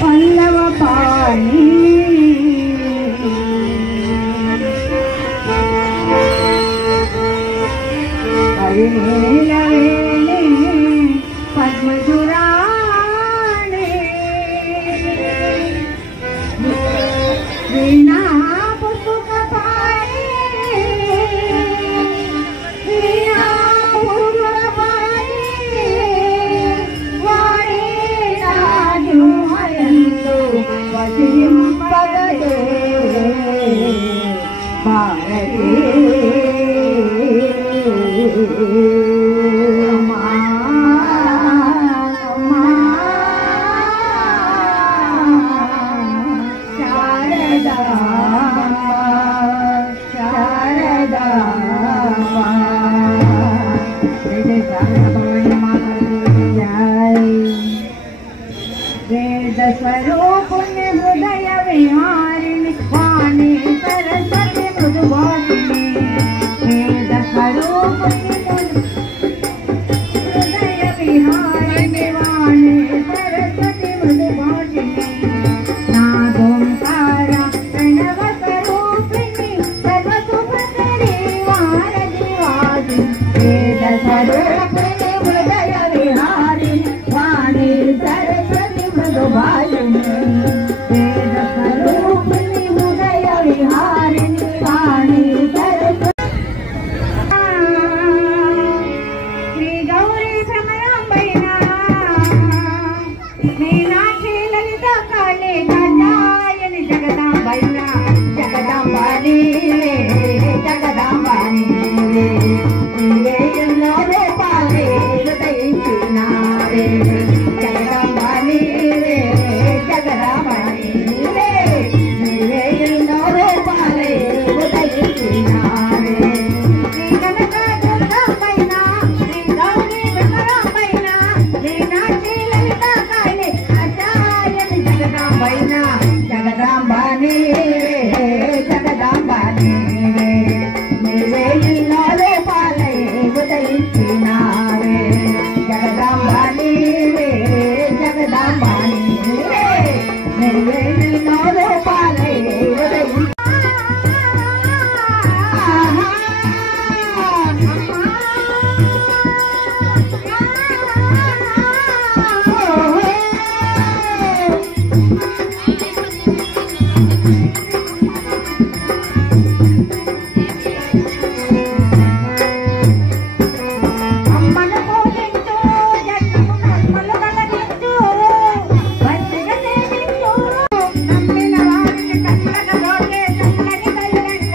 పల్లవ పాణి హరివేలవేణి పద్మసురాణి వీణా పుష్పక పాణి వీణా పుష్పక పాణి వాణి రాజు హయంతు వసింపగలే భారతి स्वरूपुण्य हृदय विहारिणी वाणी सरस्वती मृदुभाषिणी वेद स्वरूपुण्य हृदय विहारिणी वाणी सरस्वती मृदुभाषिणी नादोंकार प्रणव स्वरूपिणी सर्वसुभकरी वारदिवासिनी वेद स्वरूपिणी हृदय विहारिणी वाणी सरस्वती मृदुभाषिणी वेद स्वरूपिणी हृदय विहारिणी वाणी सरस्वती श्री गौरी भ्रमरांबैना मीनाक्षी ललिता काले कात्यायनी जगदांबैना जगदांबानी जगदांबानी रे एल्लोरे पाले हृदयिंचिनारे जगदांबानी रे जगदांबानी रे एल्लोरे पाले हृदयिंचिनारे श्री कनक दुर्गांबैना श्री गौरी भ्रमरांबैना मीनाक्षी ललिता काले कात्यायनी जगदांबैना जगदांबानी जगदांबानी रे एल्लोरे पाले हृदयिंचिनारे जगदांबानी रे जगदांबानी रे एल्लोरे पाले हृदयिंचिनारे అమ్మన పూజించు జన్మము కర్మలు కలగించు వజ్రగ సేవించు నమ్మిన వారిని కన్నక దోచే చల్లని తల్లంట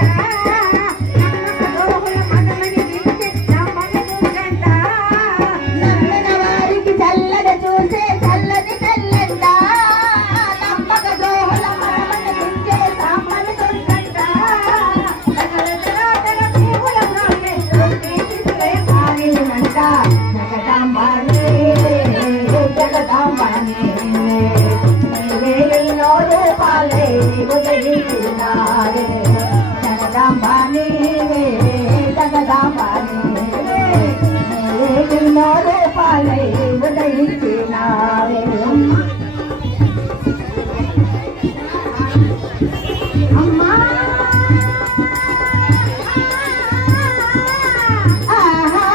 నమ్మక దోహుల మనమని గిల్చి నమ్మని దుర్గంట నమ్మిన వారికి చల్లగా చూసే చల్లని తల్లంట నమ్మక దోహుల మనమని గిల్చే నమ్మని దుర్గంట సకల చరాచర జీవుల ప్రాణే తీసుకునే పారిమంట జగదాంబాని జగదాంబాని ఎల్లోరే పాలే ఉదయించినారే జగదాంబాని జగదాంబాని ఎల్లోరే పాలే ఉదయించినారే అమ్మా ఆహా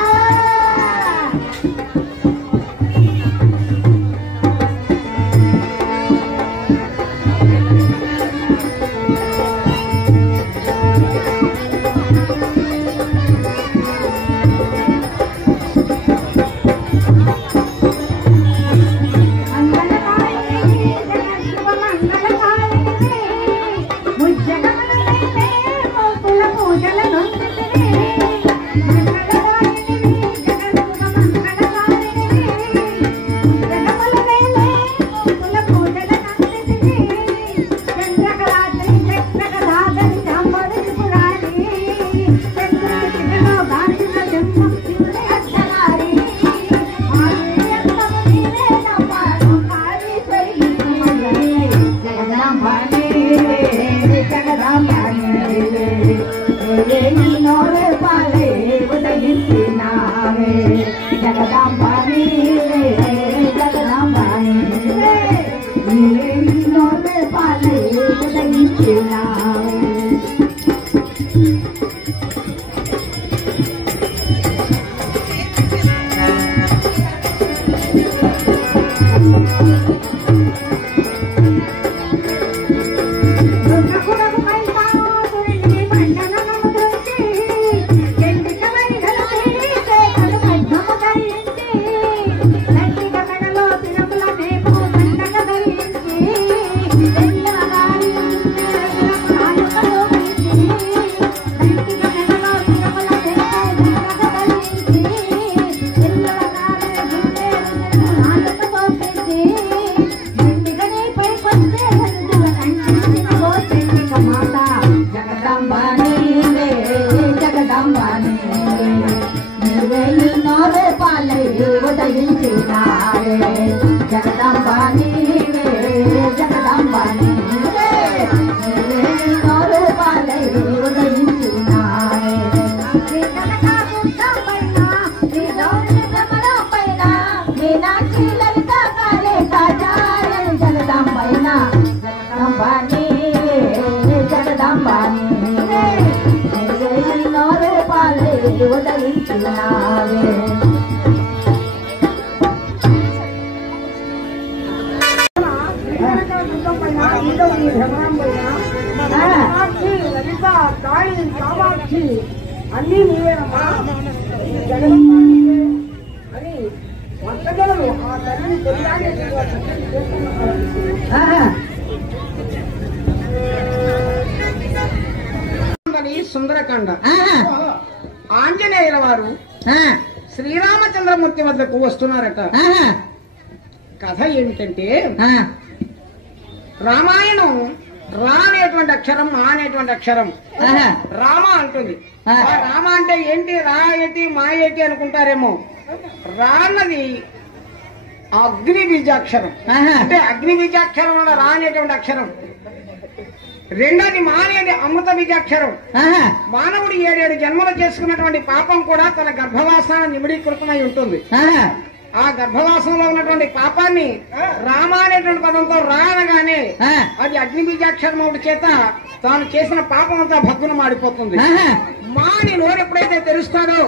जगदांबानी जगदांबानी ఉదయించినావే అన్ని నీవేనమ్మా అని వంటగలరు ఆ తల్లిని తెలియాలి. సుందరకాండ ఆంజనేయుల వారు శ్రీరామచంద్రమూర్తి వద్దకు వస్తున్నారట. కథ ఏమిటంటే రామాయణం రా అనేటువంటి అక్షరం మా అనేటువంటి అక్షరం రామ అంటుంది. రామ అంటే ఏంటి, రా ఏంటి, మా ఏంటి అనుకుంటారేమో. రా అన్నది అగ్ని బీజాక్షరం, అంటే అగ్ని బీజాక్షరం వల్ల రా అనేటువంటి అక్షరం. రెండోది మా అనేది అమృత బీజాక్షరం. మానవుడు 7 జన్మలు చేసుకున్నటువంటి పాపం కూడా తన గర్భవాసాన నిమిడీకృతమై ఉంటుంది. ఆ గర్భవాసంలో ఉన్నటువంటి పాపాన్ని రామ అనేటువంటి పదంతో రా అనగానే అది అగ్ని బీజాక్షరముడి చేత తాను చేసిన పాపం అంతా భగ్గున మాడిపోతుంది. మాని నోరు ఎప్పుడైతే తెరుస్తాడో,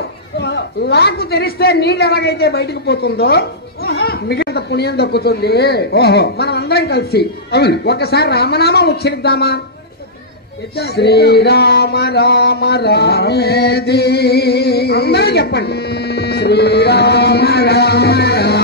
లాకు తెరిస్తే నీళ్ళు ఎలాగైతే బయటకు పోతుందో మిగతా పుణ్యం దక్కుతుంది. మనం అందరం కలిసి ఒకసారి రామనామం ఉచ్చరిద్దామా? శ్రీరామ రామ రామేది అందరూ చెప్పండి. శ్రీరామ రామ రామ